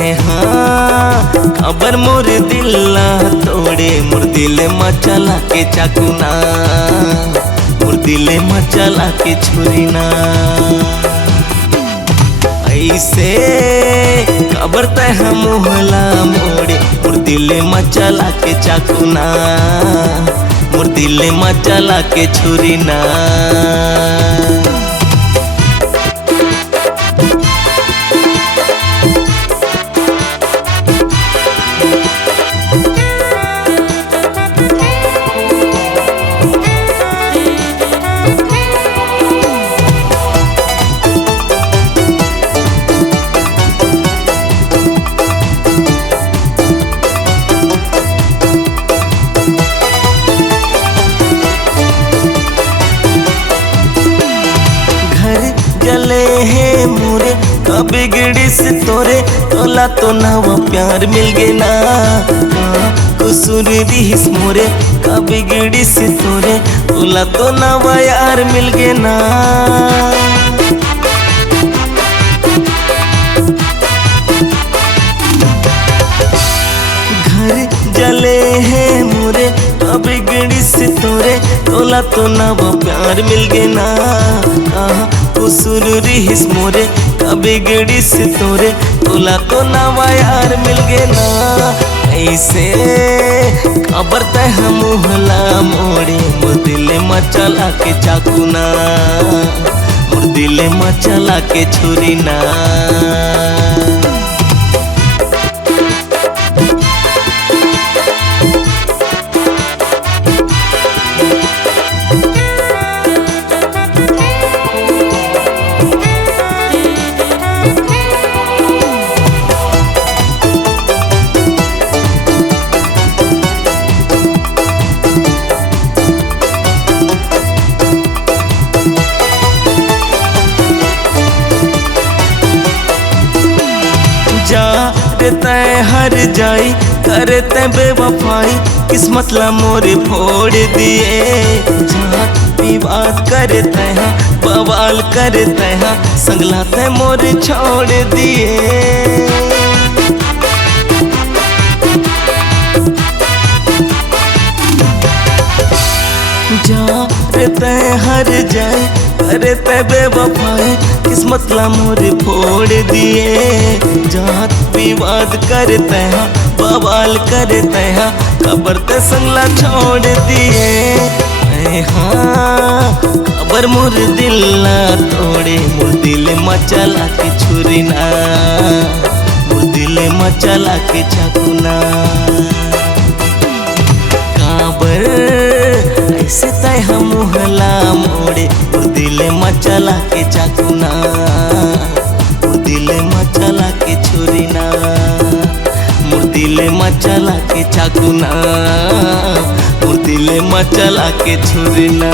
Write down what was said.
हाँ खबर मोर दिल्ला तोड़े मोर दिल मचला के चाकुना मोर दिल मचला के छुरीना ऐसे खबर तह मोहला मोड़े मोर दिल मचला के चाकुना मोर दिल मचला के छुरीना। जले है मोरे कभी गिड़ी से तोरे तोला तो नवा प्यार मिल गे ना कुसुर रिहिस मोरे कभी गिड़ी से तोरे तोला तो नवा यार मिल गे ना। घर जले है मोरे कभी गिड़ी से तोरे तोला तो नवा प्यार मिल गे ना कुसुर रिहिस मोरे कभी गिड़ी से तोरे तोला तो नवा यार मिल गे ना। ऐसे खबर तह मोहला मोड़े मोर दिल मचला के चाकुना मोर दिल मचला के छुरीना। तय हर जाई करते बेवफाई किस्मत ला मोरे फोड़ दिए विवाद करते हैं बवाल करते हैं संगला ते मोरे छोड़ दिए। तय हर जाए करते बेवफाई किस्मत ला मोरे फोड़ दिए जात विवाद करते हैं बवाल करते हैं खबर ते संगला छोड़ दिए। हाँ खबर मोर दिल्ला तोड़े मोर दिल मचला के छुरीना मोर दिल मचला के चाकुना। खबर ऐसे तय मोहला मोड़े मोर दिल मचला के चाकुना मोर दिल मचला के छुरीना मोर दिल मचला के चाकुना मोर दिल मचला के छुरीना।